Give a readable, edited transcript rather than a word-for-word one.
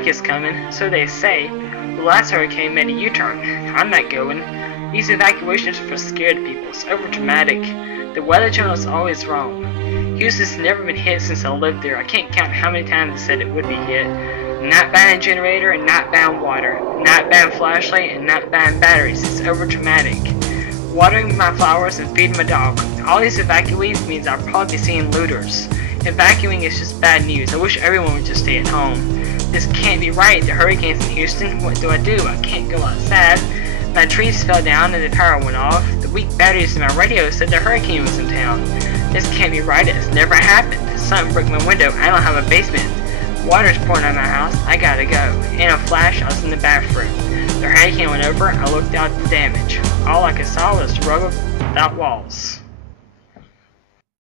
Ike is coming, so they say. The last hurricane made a U-turn. I'm not going. These evacuations are for scared people. It's overdramatic. The weather channel is always wrong. Houston's never been hit since I lived there. I can't count how many times they said it would be hit. Not buying a generator and not buying water. Not buying flashlight and not buying batteries. It's overdramatic. Watering my flowers and feeding my dog. All these evacuees means I'll probably be seeing looters. Evacuating is just bad news. I wish everyone would just stay at home. This can't be right. The hurricane's in Houston. What do? I can't go outside. My trees fell down and the power went off. The weak batteries in my radio said the hurricane was in town. This can't be right. It's never happened. Something broke my window. I don't have a basement. Water's pouring out of my house. I gotta go. In a flash, I was in the bathroom. The hurricane went over. I looked out at the damage. All I could saw was rubble without walls.